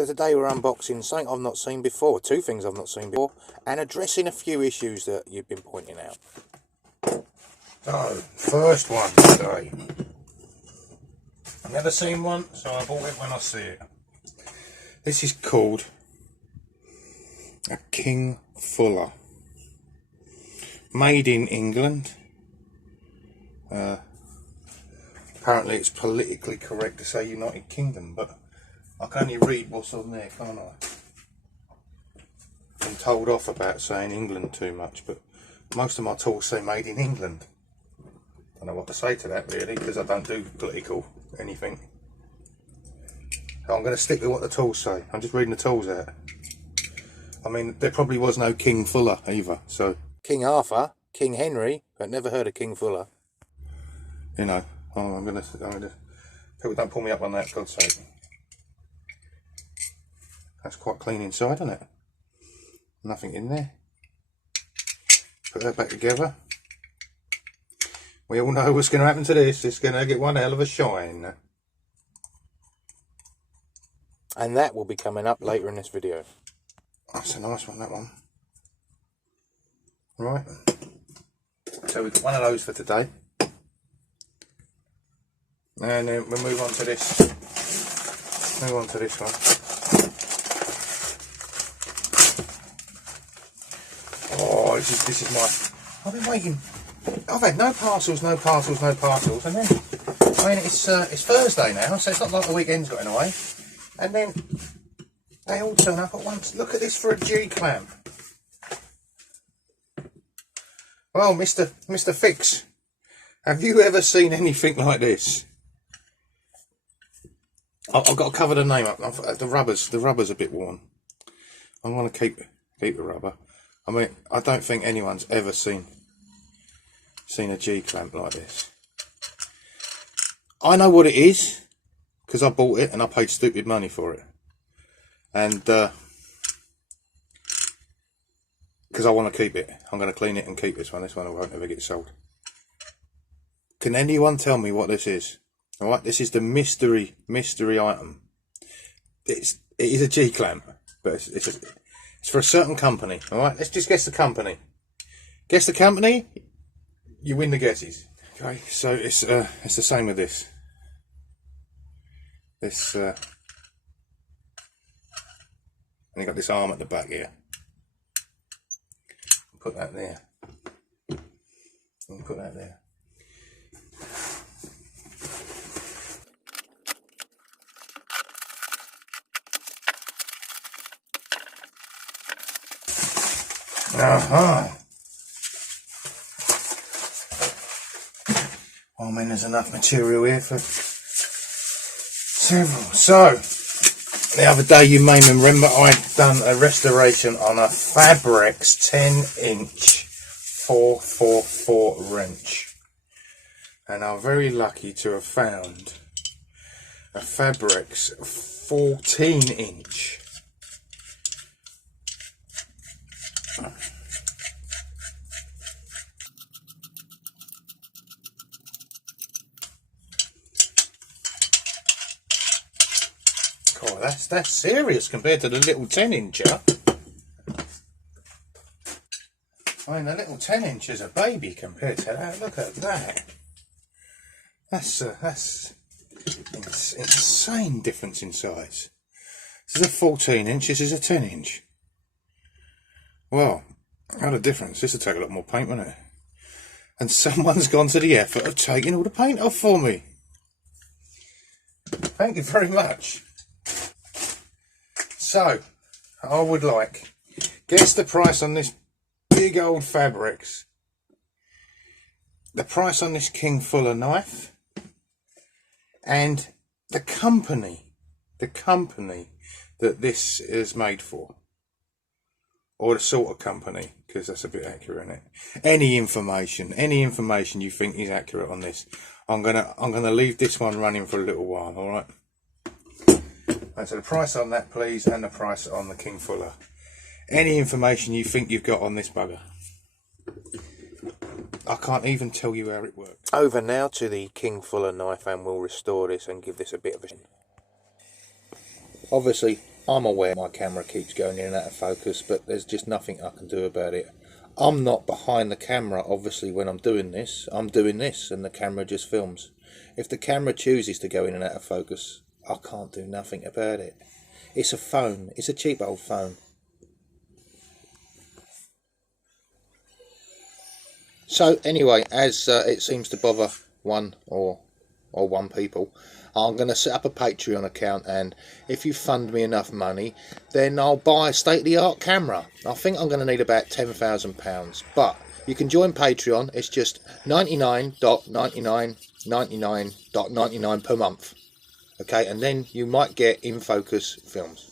So today we're unboxing something I've not seen before, two things I've not seen before, and addressing a few issues that you've been pointing out. So, first one today. I've never seen one, so I bought it when I see it. This is called a King Fuller. Made in England. Apparently it's politically correct to say United Kingdom, but I can only read what's on there, can't I? I'm told off about saying England too much, but most of my tools say made in England. I don't know what to say to that really, because I don't do political anything. So I'm going to stick with what the tools say. I'm just reading the tools out. I mean, there probably was no King Fuller either, so... King Arthur, King Henry, but never heard of King Fuller. You know, I'm gonna people don't pull me up on that, for God's sake. That's quite clean inside, isn't it? Nothing in there. Put that back together. We all know what's going to happen to this. It's going to get one hell of a shine. And that will be coming up later in this video. That's a nice one, that one. Right. So we've got one of those for today. And then we'll move on to this. Move on to this one. Oh, this is my... I've been waiting. I've had no parcels, and then I mean it's Thursday now, so it's not like the weekend's got in the way. And then they all turn up at once. Look at this for a G clamp. Well, Mr. Fix, have you ever seen anything like this? I've got to cover the name up. The rubber's a bit worn. I want to keep the rubber. I mean, I don't think anyone's ever seen a G-clamp like this. I know what it is, because I bought it and I paid stupid money for it. And, because I want to keep it. I'm going to clean it and keep this one. This one won't ever get sold. Can anyone tell me what this is? Alright, this is the mystery item. It is a G-clamp, but it's for a certain company. Alright, let's just guess the company. Guess the company, you win the guesses. Okay, so it's the same with this. And you got this arm at the back here. Put that there. And put that there. I mean, there's enough material here for several. So, the other day you may remember I'd done a restoration on a Fabrics 10-inch 444 wrench. And I'm very lucky to have found a Fabrics 14-inch. Oh, that's serious compared to the little 10-incher. I mean, the little 10-inch is a baby compared to that. Look at that. That's insane difference in size. This is a 14-inch. This is a 10-inch. Well, what a difference. This will take a lot more paint, won't it? And someone's gone to the effort of taking all the paint off for me. Thank you very much. So, I would like, guess the price on this big old Fabrics, the price on this King Fuller knife, and the company that this is made for, or the sort of company, because that's a bit accurate, isn't it? Any information you think is accurate on this. I'm gonna leave this one running for a little while. All right. And so the price on that, please, and the price on the King Fuller. Any information you think you've got on this bugger. I can't even tell you how it works. Over now to the King Fuller knife, and we'll restore this and give this a bit of a... Obviously, I'm aware my camera keeps going in and out of focus, but there's just nothing I can do about it. I'm not behind the camera, obviously, when I'm doing this. I'm doing this and the camera just films. If the camera chooses to go in and out of focus, I can't do nothing about it. It's a phone. It's a cheap old phone. So anyway, as it seems to bother one or one people, I'm going to set up a Patreon account, and if you fund me enough money, then I'll buy a state-of-the-art camera. I think I'm going to need about £10,000, but you can join Patreon. It's just 99.99.99.99 per month. Okay, and then you might get in focus films.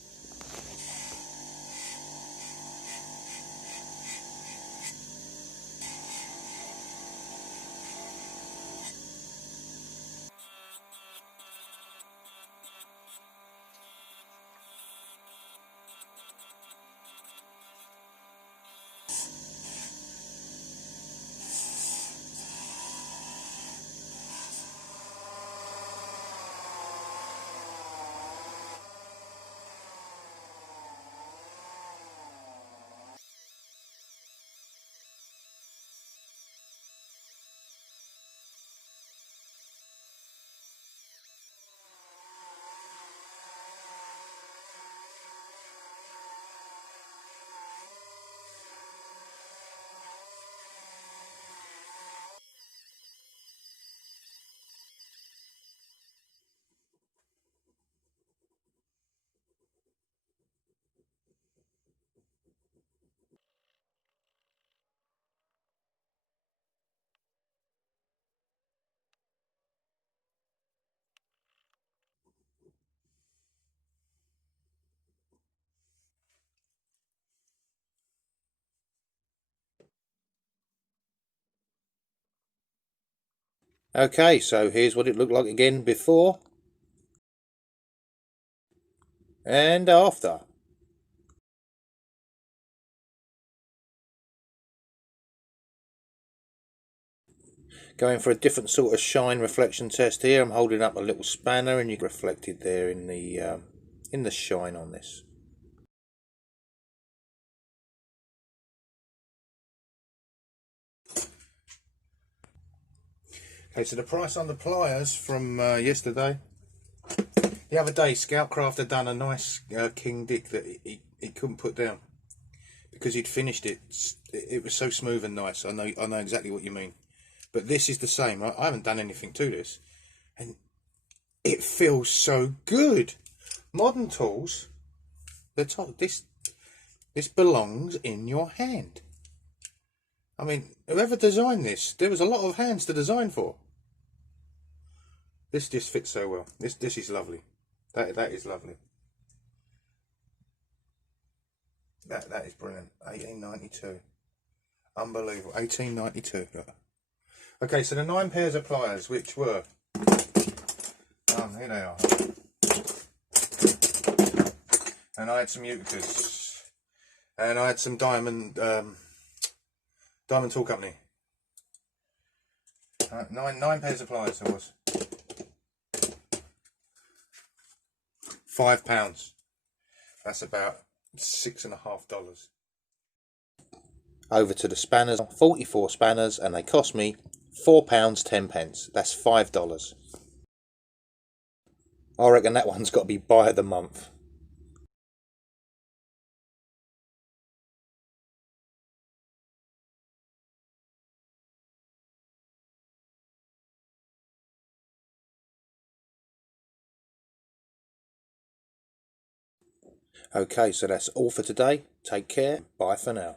Okay, so here's what it looked like again before and after. Going for a different sort of shine reflection test here. I'm holding up a little spanner, and you get reflected there in the shine on this. Okay, so the price on the pliers from yesterday. The other day, Scoutcrafter done a nice King Dick that he couldn't put down because he'd finished it. It was so smooth and nice. I know exactly what you mean. But this is the same. I haven't done anything to this, and it feels so good. Modern tools, they're told this belongs in your hand. I mean, whoever designed this, there was a lot of hands to design for. This just fits so well. This is lovely. That is lovely. That is brilliant. 1892. Unbelievable. 1892. Okay, so the 9 pairs of pliers, which were here they are. And I had some Uticas. And I had some Diamond Tool Company. Nine pairs of pliers there was. £5. That's about $6.50. Over to the spanners. 44 spanners, and they cost me £4.10. That's $5. I reckon that one's got to be buy of the month. Okay, so that's all for today. Take care. Bye for now.